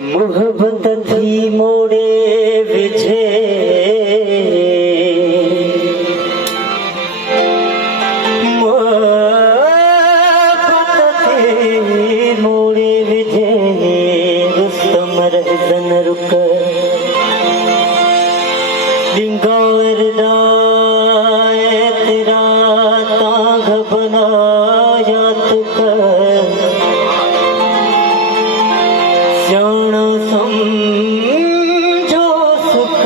मोहब्बत थी मोड़े विझे मोहब्बत थी मोड़े विझे रुस्तम रहजन रुक लिंगावर दाए तेरा तांग बनाया तुका जाना समझो सुख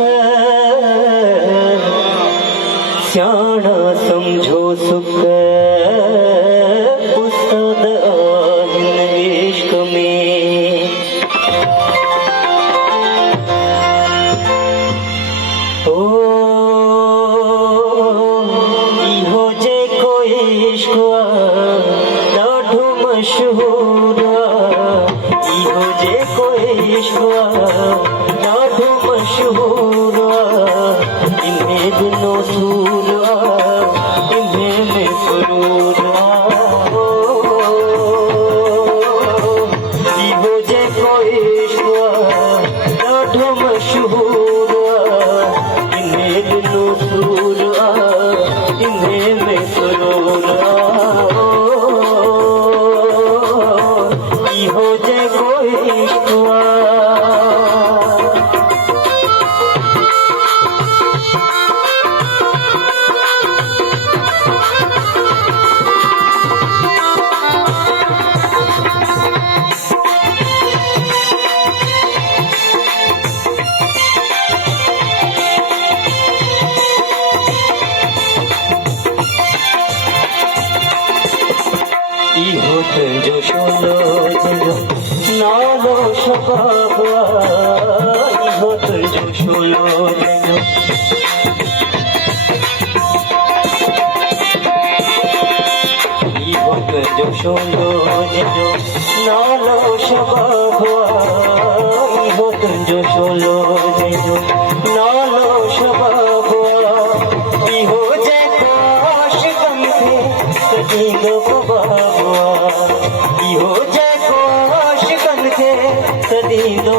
जाना समझो सुख उस्ताद आहिन इश्क में ओ इहो जेको इश्क ॾाढो मशहूर इहो जेको इश्क ॾाढो मशहूर इन्हे दिनो सूर इन्हे में सुरूर इहो जेको इश्क ॾाढो मशहूर इन्हे दिनो सूर इन्हे में सुरूर इहो जेको इश्क इहो तुंहिंजो शोलो तुंहिंजो नालो शबाब इहो तुंहिंजो शोलो तुंहिंजो इहो तुंहिंजो शोलो तुंहिंजो नालो शबाब इहो तुंहिंजो शोलो तुंहिंजो नालो शबाब इहो जेको आशिक़नि खे सॼींदो इहो जेको आशिक़नि खे सॾींदो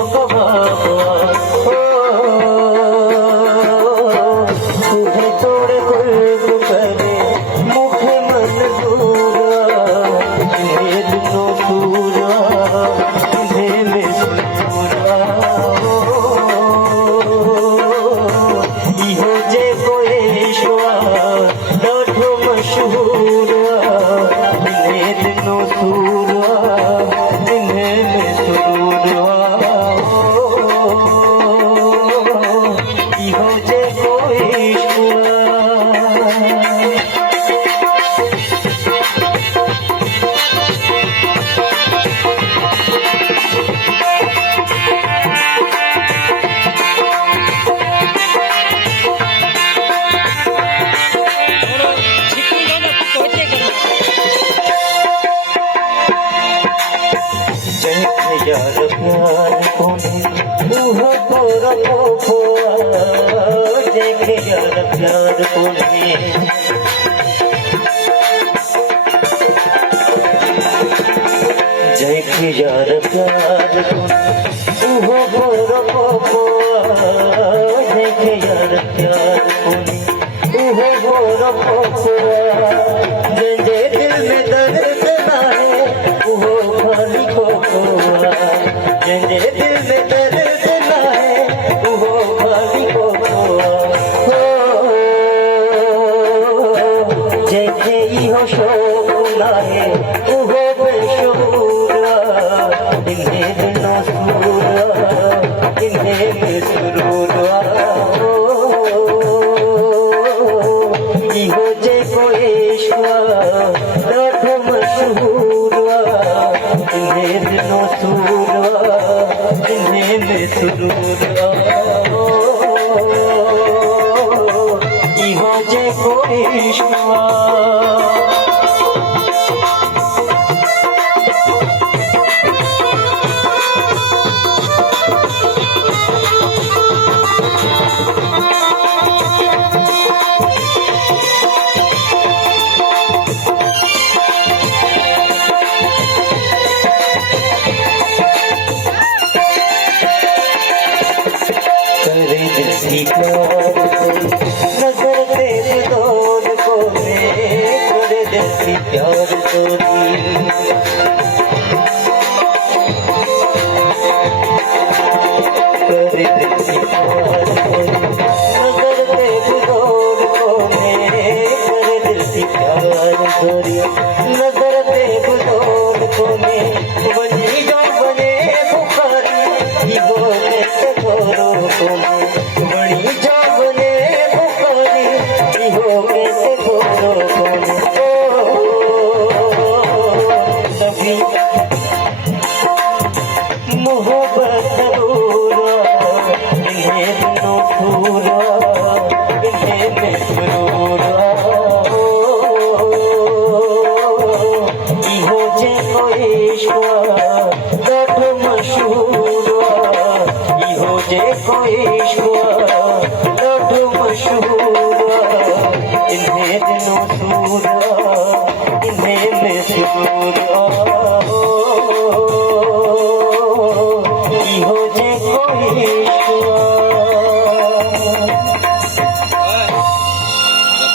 उहे तोड़ कुर्ब करे मूंखे मंज़ूर इन्हे दिनो सूर इन्हे में सूर इहो जेको इश्क ॾाढो मशहूर इन्हे दिनो सूर इन्हे में सुरूर इहो जेको इश्क जंहिंखे यार प्यार कोन्हे उहो तोरा पोखो जंहिंखे यार प्यार कोन्हे जंहिंखे यार प्यार कोन्हे उहो तोरा पोखो जंहिंखे यार प्यार कोन्हे उहो तोरा पोखो जंहिंजे दिल में दर्द नाहे उहो ख़ाली खोखो जंहिंजे दिल में दर्द नाहे उहो ख़ाली खोखो जंहिंखे इहो शौक़ नाहे उहो बेशूर इन्हे दिनो सूर इन्हे में सुरूर इहो जेको इश्क ॾाढो मशहूर इन्हे दिनो सूर इन्हे में सुरूर इहो जेको इश्क नजर ते बुलोर कोने बनी जो बने बुखारी इहो कैसे गोरो कोने बनी जो बने बुखारी इहो कैसे गोरो कोने तभी मोहब्बत दूरा इन्हें दिनों पूरा इन्हें बेसरूरा इन्हें दिनों सूरा इन्हें बेसरूरा इहो जे कोई